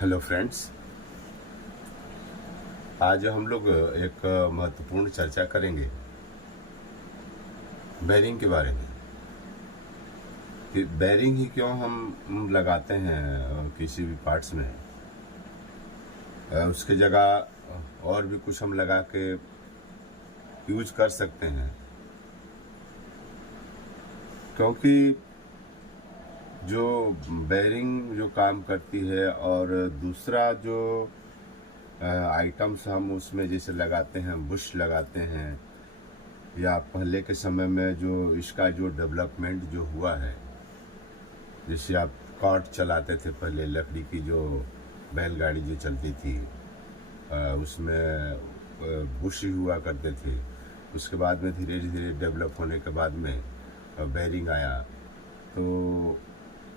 Hello friends. आज हम लोग एक महत्वपूर्ण चर्चा करेंगे बेरिंग के बारे में कि बेरिंग ही क्यों हम लगाते हैं किसी भी पार्ट्स में। उसके जगह और भी कुछ हम लगा के यूज कर सकते हैं, क्योंकि जो बेरिंग जो काम करती है और दूसरा जो आइटम्स हम उसमें जैसे लगाते हैं, बुश लगाते हैं, या पहले के समय में जो इसका जो डेवलपमेंट जो हुआ है, जैसे आप कार्ट चलाते थे पहले, लकड़ी की जो बैलगाड़ी जो चलती थी, उसमें बुश ही हुआ करते थे। उसके बाद में धीरे धीरे डेवलप होने के बाद में बेरिंग आया, तो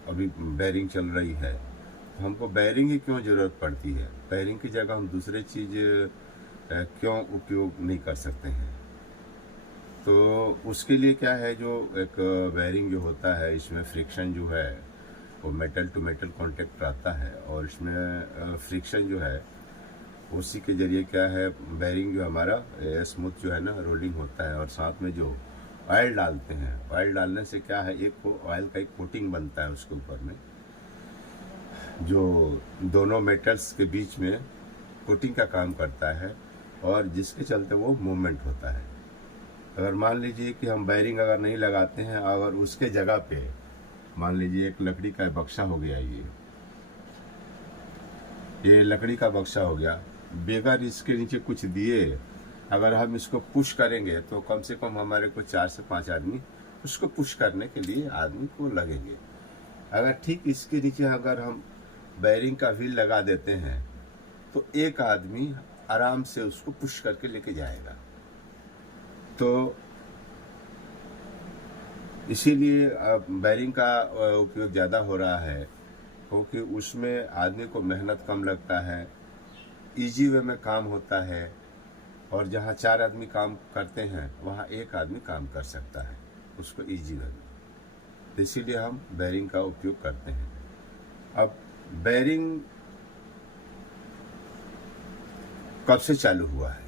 अभी बेरिंग चल रही है। तो हमको बेरिंग ही क्यों ज़रूरत पड़ती है? बेरिंग की जगह हम दूसरे चीज़ क्यों उपयोग नहीं कर सकते हैं? तो उसके लिए क्या है, जो एक बेरिंग जो होता है, इसमें फ्रिक्शन जो है वो मेटल टू मेटल कांटेक्ट रहता है, और इसमें फ्रिक्शन जो है उसी के जरिए क्या है, बेरिंग जो हमारा स्मूथ जो है ना रोलिंग होता है। और साथ में जो ऑयल डालते हैं, ऑयल डालने से क्या है, एक ऑयल का एक कोटिंग बनता है उसके ऊपर में, जो दोनों मेटल्स के बीच में कोटिंग का काम करता है, और जिसके चलते वो मूवमेंट होता है। अगर मान लीजिए कि हम बेरिंग अगर नहीं लगाते हैं, अगर उसके जगह पे मान लीजिए एक लकड़ी का बक्सा हो गया, ये लकड़ी का बक्सा हो गया, बगैर इसके नीचे कुछ दिए अगर हम इसको पुश करेंगे तो कम से कम हमारे को 4 से 5 आदमी उसको पुश करने के लिए आदमी को लगेंगे। अगर ठीक इसके नीचे अगर हम बेरिंग का व्हील लगा देते हैं तो एक आदमी आराम से उसको पुश करके लेके जाएगा। तो इसीलिए बेरिंग का उपयोग ज़्यादा हो रहा है, क्योंकि उसमें आदमी को मेहनत कम लगता है, इजी वे में काम होता है, और जहाँ 4 आदमी काम करते हैं वहाँ एक आदमी काम कर सकता है उसको इजी वे में। तो इसीलिए हम बेरिंग का उपयोग करते हैं। अब बेरिंग कब से चालू हुआ है?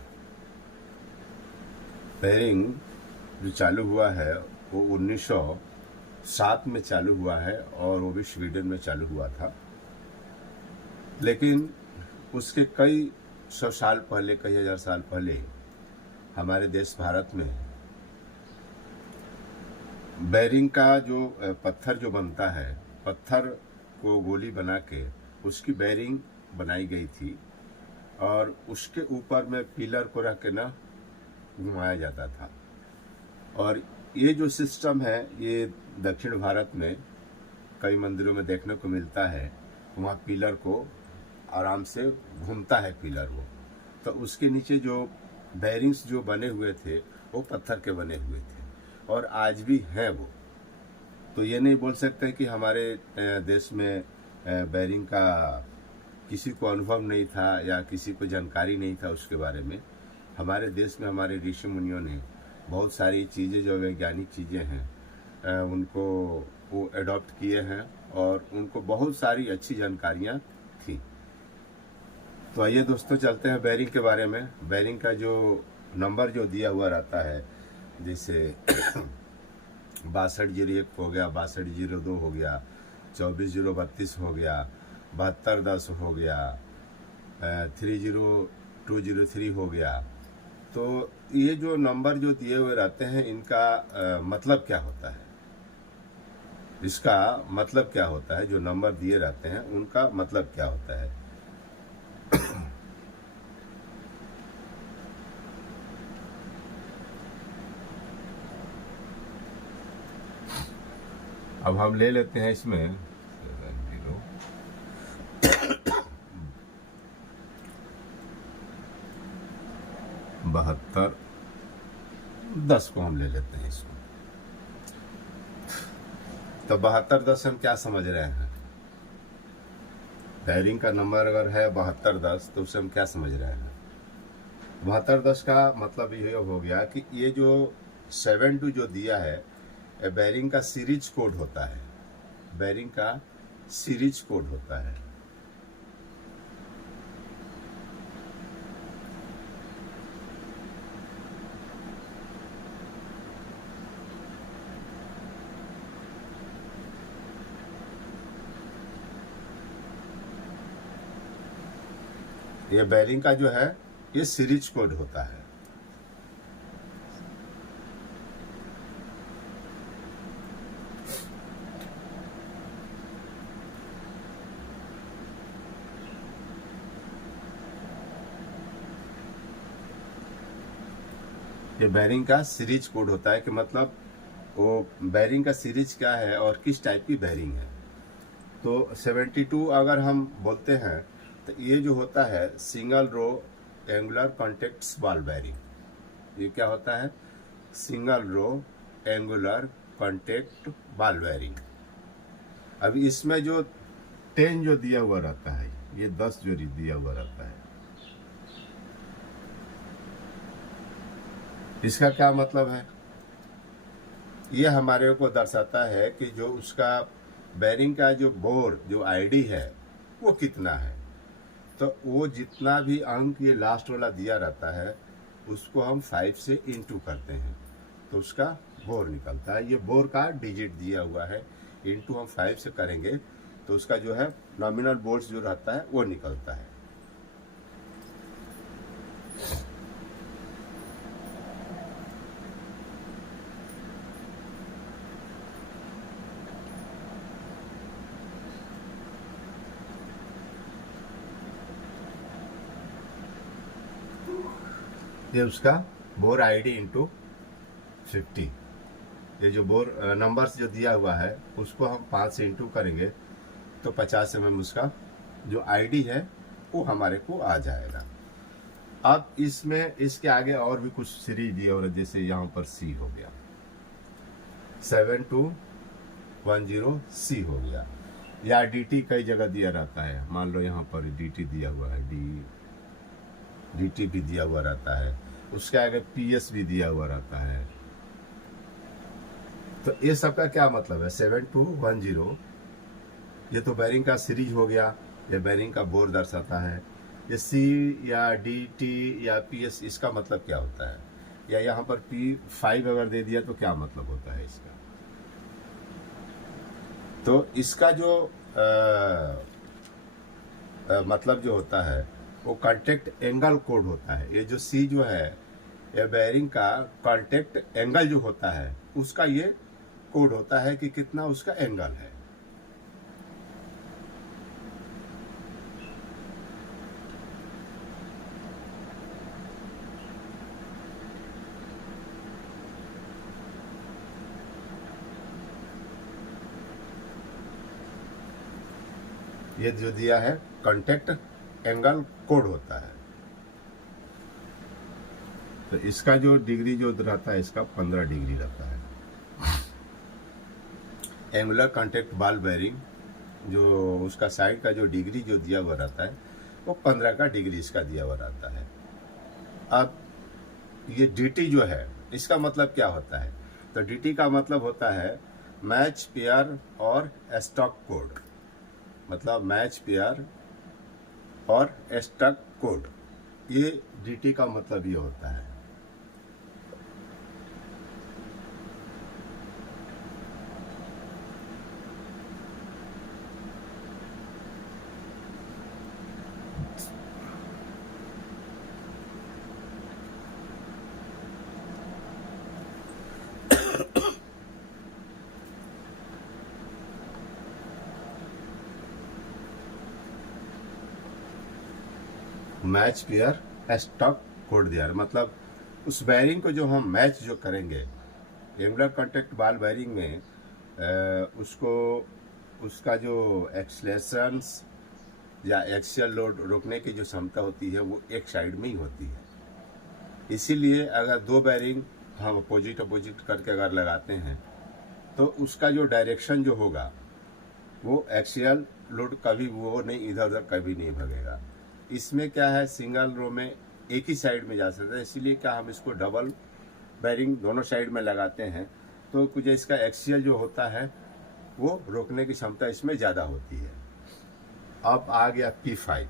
बेरिंग जो चालू हुआ है वो 1907 में चालू हुआ है, और वो भी स्वीडन में चालू हुआ था। लेकिन उसके कई सौ साल पहले, कई हजार साल पहले हमारे देश भारत में बेरिंग का जो पत्थर जो बनता है, पत्थर को गोली बना के उसकी बेरिंग बनाई गई थी, और उसके ऊपर में पिलर को रख के ना घुमाया जाता था। और ये जो सिस्टम है, ये दक्षिण भारत में कई मंदिरों में देखने को मिलता है। वहाँ पिलर को आराम से घूमता है पिलर वो, तो उसके नीचे जो बेरिंग्स जो बने हुए थे वो पत्थर के बने हुए थे, और आज भी हैं वो। तो ये नहीं बोल सकते कि हमारे देश में बेरिंग का किसी को अनुभव नहीं था या किसी को जानकारी नहीं था उसके बारे में। हमारे देश में हमारे ऋषि मुनियों ने बहुत सारी चीज़ें जो वैज्ञानिक चीज़ें हैं उनको वो एडॉप्ट किए हैं, और उनको बहुत सारी अच्छी जानकारियाँ थी। तो आइए दोस्तों, चलते हैं बेरिंग के बारे में। बेरिंग का जो नंबर जो दिया हुआ रहता है, जैसे 6201 हो गया, 6202 हो गया, 24032 हो गया, 7210 हो गया, 30203 हो गया। तो ये जो नंबर जो दिए हुए रहते हैं, इनका मतलब क्या होता है? इसका मतलब क्या होता है? जो नंबर दिए रहते हैं उनका मतलब क्या होता है? अब हम ले लेते हैं इसमें 7210 को हम ले लेते हैं इसको। तो 7210 हम क्या समझ रहे हैं? बेरिंग का नंबर अगर है 7210 तो उसे हम क्या समझ रहे हैं? 7210 का मतलब ये हो गया कि ये जो 72 जो दिया है, बेरिंग का सीरीज कोड होता है। बेरिंग का सीरीज कोड होता है। ये बैरिंग का जो है ये सीरीज कोड होता है। ये बैरिंग का सीरीज कोड होता है कि मतलब वो बैरिंग का सीरीज क्या है और किस टाइप की बैरिंग है। तो 72 अगर हम बोलते हैं तो ये जो होता है single row angular contacts ball bearing. ये क्या होता है? Single row angular contact ball bearing. अब इसमें जो 10 जो दिया हुआ रहता है, ये 10 जो दिया हुआ रहता है, इसका क्या मतलब है? ये हमारे को दर्शाता है कि जो उसका बैरिंग का जो बोर जो आईडी है वो कितना है। तो वो जितना भी अंक ये लास्ट वाला दिया रहता है उसको हम 5 से इंटू करते हैं तो उसका बोर निकलता है। ये बोर का डिजिट दिया हुआ है, इंटू हम 5 से करेंगे तो उसका जो है नॉमिनल बोल्ट्स जो रहता है वो निकलता है। ये उसका बोर आईडी इंटू 50। ये जो बोर नंबर्स जो दिया हुआ है उसको हम 5 से इंटू करेंगे तो 50 mm उसका जो आईडी है वो हमारे को आ जाएगा। अब इसमें इसके आगे और भी कुछ सीरीज दिया हुआ है, जैसे यहाँ पर सी हो गया, 7210 सी हो गया, या dt कई जगह दिया रहता है। मान लो यहाँ पर dt दिया हुआ है, dt भी दिया हुआ रहता है, उसके आगे ps भी दिया हुआ रहता है। तो ये सब का क्या मतलब है? 7210 ये तो बैरिंग का सीरीज हो गया, ये बैरिंग का बोर दर्शाता है। ये C या DT या PS इसका मतलब क्या होता है? या यहाँ पर P5 अगर दे दिया तो क्या मतलब होता है इसका? तो इसका जो मतलब जो होता है वो कांटेक्ट एंगल कोड होता है। ये जो C जो है ये बैरिंग का कांटेक्ट एंगल जो होता है उसका ये कोड होता है कि कितना उसका एंगल है। ये जो दिया है कांटेक्ट एंगल कोड होता है। तो इसका जो डिग्री जो रहता है इसका 15 डिग्री रहता है। एंगुलर कांटेक्ट बॉल बैरिंग जो उसका साइड का जो डिग्री जो दिया हुआ रहता है वो 15 का डिग्री इसका दिया हुआ रहता है। अब ये dt जो है इसका मतलब क्या होता है? तो dt का मतलब होता है मैच पेयर और स्टॉक कोड। मतलब मैच पेयर और स्टॉक कोड, ये dt का मतलब ये होता है। मैच पेयर स्टॉक कोड दिया है, मतलब उस बैरिंग को जो हम मैच जो करेंगे एंगुलर कांटेक्ट बॉल बैरिंग में उसको उसका जो एक्सलेशंस या एक्सियल लोड रोकने की जो क्षमता होती है वो एक साइड में ही होती है। इसीलिए अगर दो बैरिंग हम अपोजिट अपोजिट करके अगर लगाते हैं तो उसका जो डायरेक्शन जो होगा वो एक्सियल लोड कभी वो नहीं इधर उधर कभी नहीं भगेगा। इसमें क्या है सिंगल रो में एक ही साइड में जा सकता है, इसीलिए क्या हम इसको डबल बैरिंग दोनों साइड में लगाते हैं तो कुछ इसका एक्सियल जो होता है वो रोकने की क्षमता इसमें ज़्यादा होती है। अब आ गया P5।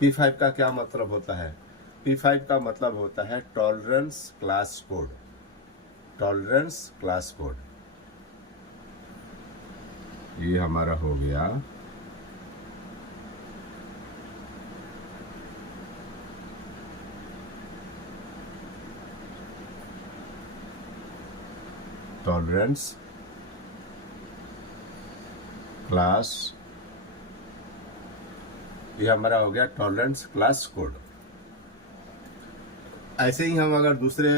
P5 का क्या मतलब होता है? P5 का मतलब होता है tolerance class code. Tolerance class code ये हमारा हो गया टॉलरेंस क्लास, ये हमारा हो गया टॉलरेंस क्लास कोड। ऐसे ही हम अगर दूसरे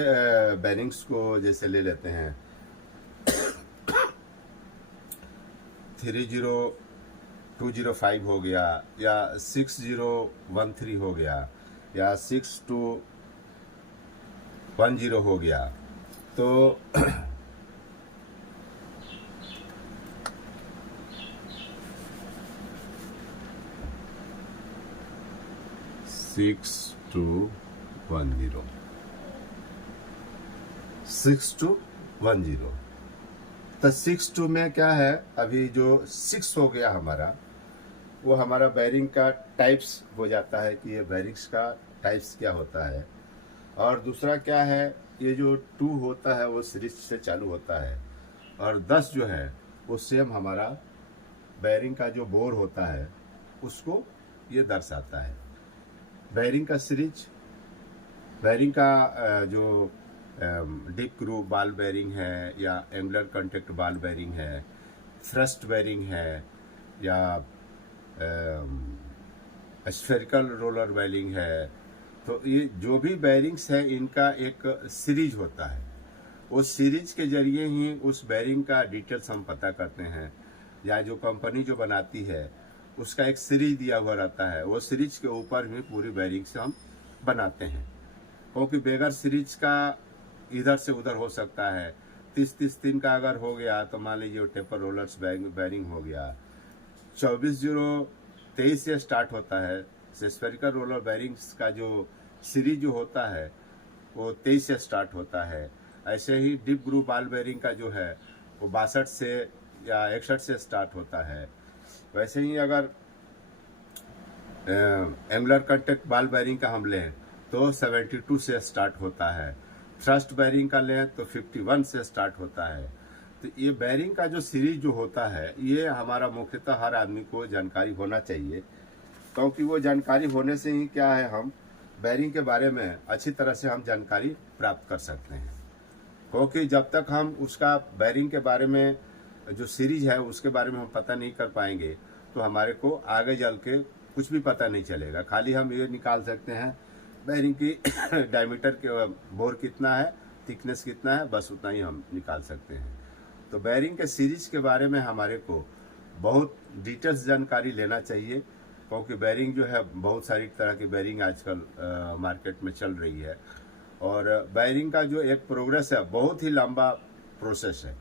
बेरिंग्स को जैसे ले लेते हैं 30205 हो गया, या 6013 हो गया, या 6210 हो गया, तो 6210 तो 62 में क्या है, अभी जो 6 हो गया हमारा, वो हमारा बैरिंग का टाइप्स हो जाता है कि ये बैरिंग्स का टाइप्स क्या होता है। और दूसरा क्या है, ये जो 2 होता है वो सीरीज से चालू होता है, और 10 जो है वो सेम हमारा बैरिंग का जो बोर होता है उसको ये दर्शाता है। बैरिंग का सीरीज, बैरिंग का जो डीप ग्रूव बॉल बैरिंग है, या एंगुलर कॉन्टैक्ट बॉल बैरिंग है, थ्रस्ट बैरिंग है, या स्फेरिकल रोलर बैरिंग है, तो ये जो भी बैरिंग्स है इनका एक सीरीज होता है। उस सीरीज के जरिए ही उस बैरिंग का डिटेल्स हम पता करते हैं, या जो कंपनी जो बनाती है उसका एक सीरीज दिया हुआ रहता है, वो सीरीज के ऊपर भी पूरी बैरिंग से हम बनाते हैं। क्योंकि बेगर सीरीज का इधर से उधर हो सकता है, 30-30 दिन का अगर हो गया तो मान लीजिए टेपर रोलर्स बैरिंग हो गया, 24-0-23 से स्टार्ट होता है। स्फेरिकल रोलर बैरिंग्स का जो सीरीज जो होता है वो 23 से स्टार्ट होता है। ऐसे ही डीप ग्रूव बॉल बैरिंग का जो है वो 62 से या 61 से स्टार्ट होता है। वैसे ही अगर एंगुलर कॉन्टैक्ट बॉल बैरिंग का हम लें तो 72 से स्टार्ट होता है। थ्रस्ट बैरिंग का लें तो 51 से स्टार्ट होता है। तो ये बैरिंग का जो सीरीज जो होता है ये हमारा मुख्यतः हर आदमी को जानकारी होना चाहिए, क्योंकि वो जानकारी होने से ही क्या है, हम बैरिंग के बारे में अच्छी तरह से हम जानकारी प्राप्त कर सकते हैं। क्योंकि जब तक हम उसका बैरिंग के बारे में जो सीरीज है उसके बारे में हम पता नहीं कर पाएंगे तो हमारे को आगे चल के कुछ भी पता नहीं चलेगा। खाली हम ये निकाल सकते हैं बैरिंग की डायमीटर के बोर कितना है, थिकनेस कितना है, बस उतना ही हम निकाल सकते हैं। तो बैरिंग के सीरीज के बारे में हमारे को बहुत डिटेल्स जानकारी लेना चाहिए, क्योंकि बैरिंग जो है बहुत सारी तरह की बैरिंग आजकल मार्केट में चल रही है, और बैरिंग का जो एक प्रोग्रेस है बहुत ही लंबा प्रोसेस है।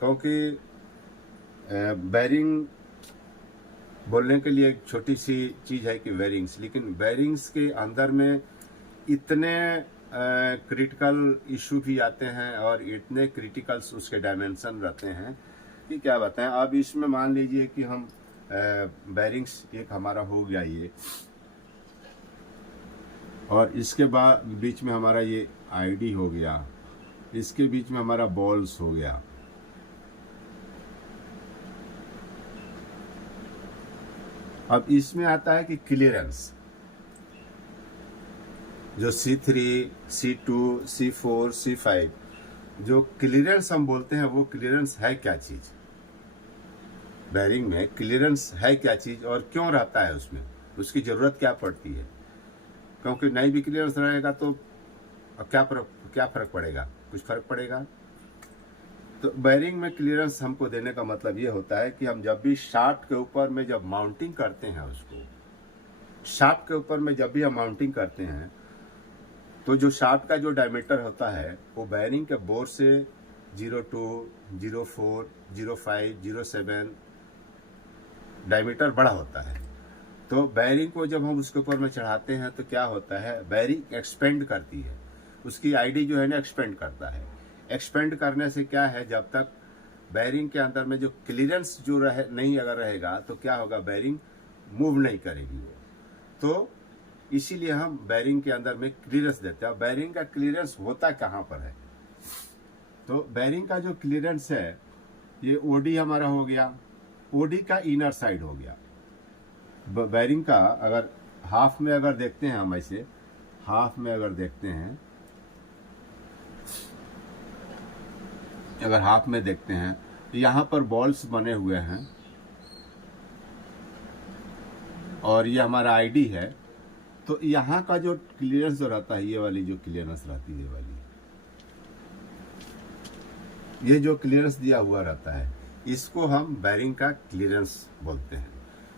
क्योंकि बैरिंग बोलने के लिए एक छोटी सी चीज़ है कि बैरिंग्स, लेकिन बैरिंग्स के अंदर में इतने क्रिटिकल इशू भी आते हैं और इतने क्रिटिकल्स उसके डायमेंशन रहते हैं कि क्या बताएं। अब इसमें मान लीजिए कि हम बैरिंग्स एक हमारा हो गया ये, और इसके बाद बीच में हमारा ये आईडी हो गया, इसके बीच में हमारा बॉल्स हो गया। अब इसमें आता है कि क्लियरेंस, जो C3, C2, C4, C5 जो क्लियरेंस हम बोलते हैं, वो क्लियरेंस है क्या चीज़, बैरिंग में क्लियरेंस है क्या चीज़ और क्यों रहता है, उसमें उसकी ज़रूरत क्या पड़ती है। क्योंकि नहीं भी क्लियरेंस रहेगा तो क्या फ़र्क पड़ेगा, कुछ फ़र्क पड़ेगा। तो बैरिंग में क्लियरेंस हमको देने का मतलब ये होता है कि हम जब भी शाफ्ट के ऊपर में जब माउंटिंग करते हैं, उसको शाफ्ट के ऊपर में जब भी हम माउंटिंग करते हैं तो जो शाफ्ट का जो डायमीटर होता है वो बैरिंग के बोर से 02, 04, 05, 07 डायमीटर बड़ा होता है। तो बैरिंग को जब हम उसके ऊपर में चढ़ाते हैं तो क्या होता है, बैरिंग एक्सपेंड करती है, उसकी आईडी जो है ना एक्सपेंड करता है। एक्सपेंड करने से क्या है, जब तक बैरिंग के अंदर में जो क्लियरेंस जो नहीं अगर रहेगा तो क्या होगा, बैरिंग मूव नहीं करेगी वो। तो इसीलिए हम बैरिंग के अंदर में क्लियरेंस देते हैं। बैरिंग का क्लियरेंस होता कहाँ पर है, तो बैरिंग का जो क्लियरेंस है ये ओडी हमारा हो गया, ओडी का इनर साइड हो गया। बैरिंग का अगर हाफ में अगर देखते हैं हम, ऐसे हाफ में अगर देखते हैं अगर हाफ में देखते हैं तो यहाँ पर बॉल्स बने हुए हैं और ये हमारा आईडी है। तो यहाँ का जो क्लियरेंस जो रहता है, ये वाली जो क्लियरेंस रहती है, ये जो क्लियरेंस दिया हुआ रहता है, इसको हम बैरिंग का क्लियरेंस बोलते हैं।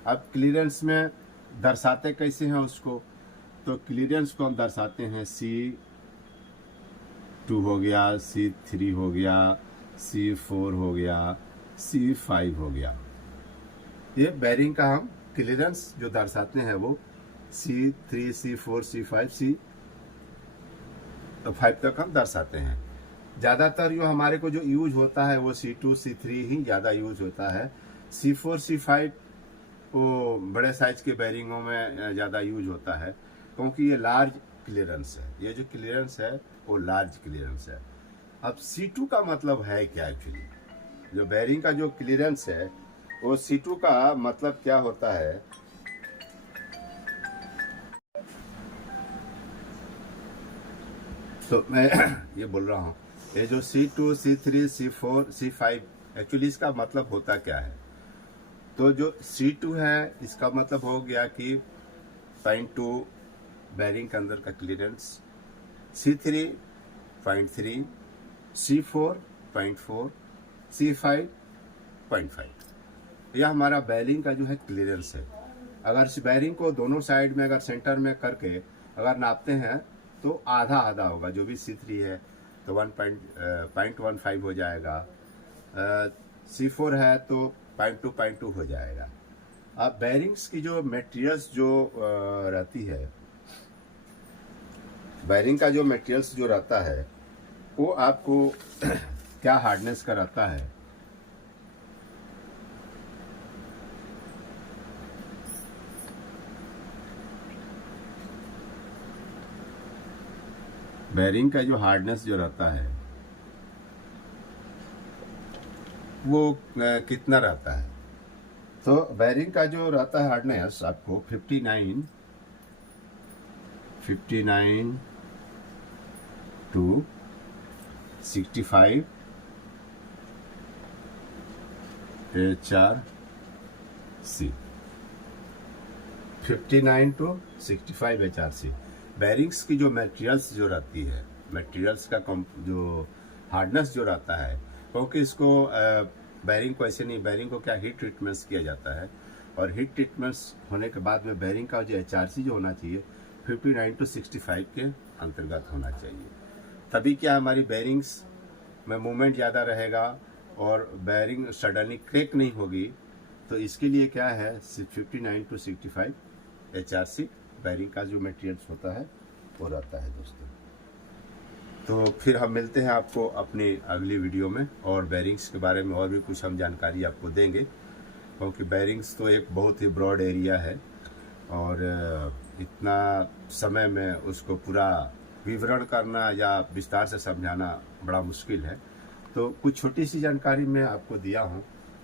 अब क्लियरेंस में दर्शाते कैसे हैं उसको, तो क्लियरेंस को हम दर्शाते हैं C2 हो गया, C3 हो गया, C4 हो गया, C5 हो गया। ये बैरिंग का हम क्लियरेंस जो दर्शाते हैं वो C3, C4, C5, C5 तक हम दर्शाते हैं। ज़्यादातर जो हमारे को जो यूज होता है वो C2, C3 ही ज़्यादा यूज होता है। C4, C5 वो बड़े साइज के बैरिंगों में ज़्यादा यूज होता है, क्योंकि ये लार्ज क्लियरेंस है। ये जो क्लियरेंस है वो लार्ज क्लियरेंस है। अब C2 का मतलब है क्या एक्चुअली, जो बैरिंग का जो क्लियरेंस है वो C2 का मतलब क्या होता है, तो मैं ये बोल रहा हूँ, ये जो C2, C3, C4, C5 actually इसका मतलब होता क्या है। तो जो C2 है इसका मतलब हो गया कि 0.2 बैरिंग के अंदर का क्लियरेंस, C3 0.3, C4 0.4, C5 0.5। यह हमारा बैरिंग का जो है क्लियरेंस है। अगर इस बैरिंग को दोनों साइड में अगर सेंटर में करके अगर नापते हैं तो आधा आधा होगा। जो भी C3 है तो 1.15 हो जाएगा, C4 है तो 0.2 हो जाएगा। अब बैरिंग्स की जो मटेरियल्स जो रहती है, बैरिंग का जो मटेरियल्स जो रहता है वो आपको क्या हार्डनेस का रहता है, बैरिंग का जो हार्डनेस जो रहता है वो कितना रहता है। तो बैरिंग का जो रहता है हार्डनेस आपको 59 to 65 HRC, 59 to 65 HRC। Bearings की जो मटेरियल्स जो रहती है, मटेरियल्स का जो हार्डनेस जो रहता है, क्योंकि इसको बैरिंग को ऐसे नहीं, बैरिंग को क्या हीट ट्रीटमेंट्स किया जाता है, और हीट ट्रीटमेंट्स होने के बाद में बैरिंग का जो HRC जो होना चाहिए 59 टू 65 के अंतर्गत होना चाहिए। तभी क्या हमारी बैरिंग्स में मूवमेंट ज़्यादा रहेगा और बैरिंग सडनली क्रैक नहीं होगी। तो इसके लिए क्या है 59 टू 65 HRC बैरिंग का जो मटेरियल्स होता है वो रहता है दोस्तों। तो फिर हम मिलते हैं आपको अपनी अगली वीडियो में, और बैरिंग्स के बारे में और भी कुछ हम जानकारी आपको देंगे, क्योंकि बैरिंग्स तो एक बहुत ही ब्रॉड एरिया है और इतना समय में उसको पूरा विवरण करना या विस्तार से समझाना बड़ा मुश्किल है। तो कुछ छोटी सी जानकारी मैं आपको दिया हूँ।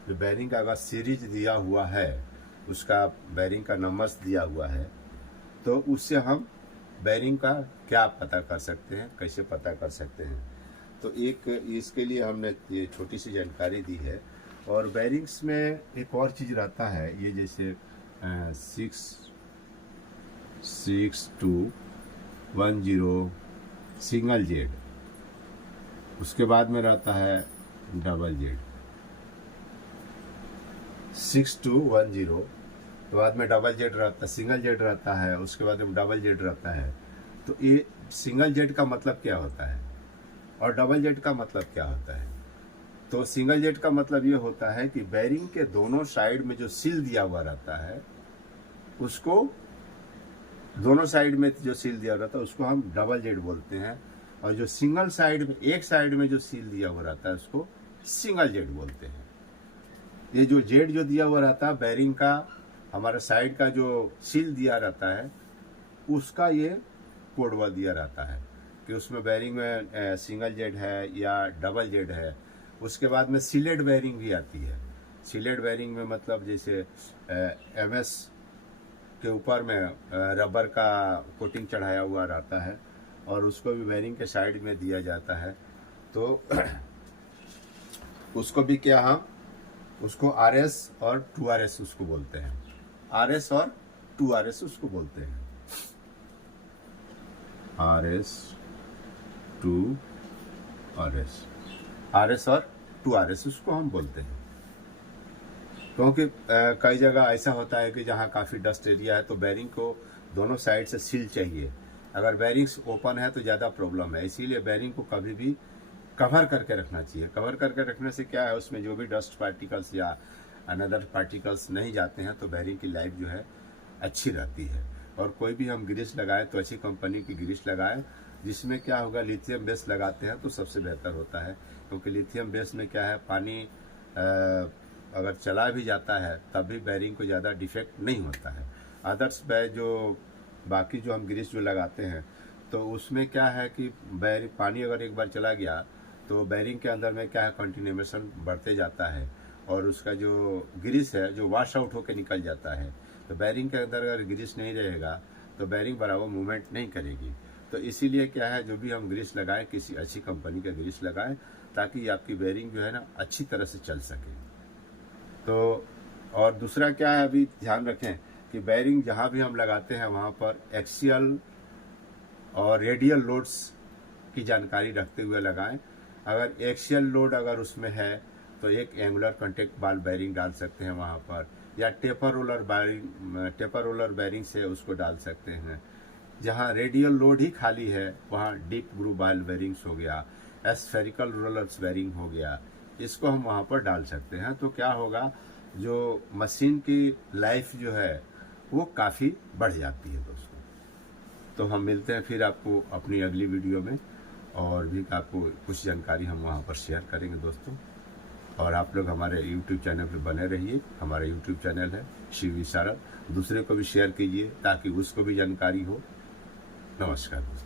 जो बैरिंग का अगर सीरीज दिया हुआ है, उसका बैरिंग का नंबर्स दिया हुआ है, तो उससे हम बैरिंग का क्या पता कर सकते हैं, कैसे पता कर सकते हैं। तो एक इसके लिए हमने ये छोटी सी जानकारी दी है। और बैरिंग्स में एक और चीज़ रहता है, ये जैसे 6210 सिंगल जेड, उसके बाद में रहता है डबल जेड। 6210 के बाद में डबल जेड रहता, सिंगल जेड रहता है, उसके बाद में डबल जेड रहता है। तो ये सिंगल जेड का मतलब क्या होता है और डबल जेड का मतलब क्या होता है। तो सिंगल जेड का मतलब ये होता है कि बैरिंग के दोनों साइड में जो सील दिया हुआ रहता है, उसको दोनों साइड में जो सील दिया रहता है उसको हम डबल जेड बोलते हैं, और जो सिंगल साइड में एक साइड में जो सील दिया हुआ रहता है उसको सिंगल जेड बोलते हैं। ये जो जेड जो दिया हुआ रहता है बैरिंग का, हमारा साइड का जो सील दिया रहता है उसका ये कोडवा दिया रहता है कि उसमें बैरिंग में सिंगल जेड है या डबल जेड है। उसके बाद में सीलेड बैरिंग भी आती है। सीलेड बैरिंग में मतलब जैसे MS के ऊपर में रबर का कोटिंग चढ़ाया हुआ रहता है और उसको भी बैरिंग के साइड में दिया जाता है। तो उसको भी क्या हम उसको RS और 2RS उसको बोलते हैं। RS और 2RS उसको बोलते हैं। RS 2RS, RS और 2RS उसको हम बोलते हैं। क्योंकि कई जगह ऐसा होता है कि जहाँ काफ़ी डस्ट एरिया है तो बेरिंग को दोनों साइड से सील चाहिए। अगर बेरिंग्स ओपन है तो ज़्यादा प्रॉब्लम है, इसीलिए बेरिंग को कभी भी कवर करके रखना चाहिए। कवर करके रखने से क्या है, उसमें जो भी डस्ट पार्टिकल्स या अनदर पार्टिकल्स नहीं जाते हैं तो बेरिंग की लाइफ जो है अच्छी रहती है। और कोई भी हम ग्रीस लगाएं तो अच्छी कंपनी की ग्रीस लगाएं, जिसमें क्या होगा, लिथियम बेस लगाते हैं तो सबसे बेहतर होता है। क्योंकि लिथियम बेस में क्या है, पानी अगर चला भी जाता है तब भी बेरिंग को ज़्यादा डिफेक्ट नहीं होता है। अदर्स जो बाकी जो हम ग्रीस जो लगाते हैं तो उसमें क्या है कि बेरिंग पानी अगर एक बार चला गया तो बेरिंग के अंदर में क्या है, कंटिन्यूएशन बढ़ते जाता है और उसका जो ग्रीस है जो वॉश आउट होकर निकल जाता है। तो बेरिंग के अंदर अगर ग्रीस नहीं रहेगा तो बेरिंग बराबर मूवमेंट नहीं करेगी। तो इसीलिए क्या है, जो भी हम ग्रीस लगाएं किसी अच्छी कंपनी का ग्रीस लगाएं ताकि आपकी बेरिंग जो है ना अच्छी तरह से चल सके। तो और दूसरा क्या है, अभी ध्यान रखें कि बेरिंग जहाँ भी हम लगाते हैं वहाँ पर एक्सियल और रेडियल लोड्स की जानकारी रखते हुए लगाएं। अगर एक्सियल लोड अगर उसमें है तो एक एंगुलर कॉन्टैक्ट बाल बेरिंग डाल सकते हैं वहाँ पर, या टेपर रोलर बेरिंग से उसको डाल सकते हैं। जहाँ रेडियल लोड ही खाली है वहाँ डीप ग्रूव बाल बेरिंग्स हो गया, स्फेरिकल रोलर्स बेरिंग हो गया, इसको हम वहाँ पर डाल सकते हैं। तो क्या होगा, जो मशीन की लाइफ जो है वो काफ़ी बढ़ जाती है दोस्तों। तो हम मिलते हैं फिर आपको अपनी अगली वीडियो में, और भी आपको कुछ जानकारी हम वहाँ पर शेयर करेंगे दोस्तों। और आप लोग हमारे YouTube चैनल पर बने रहिए। हमारा YouTube चैनल है शिव विशारद, दूसरे को भी शेयर कीजिए ताकि उसको भी जानकारी हो। नमस्कार दोस्तों।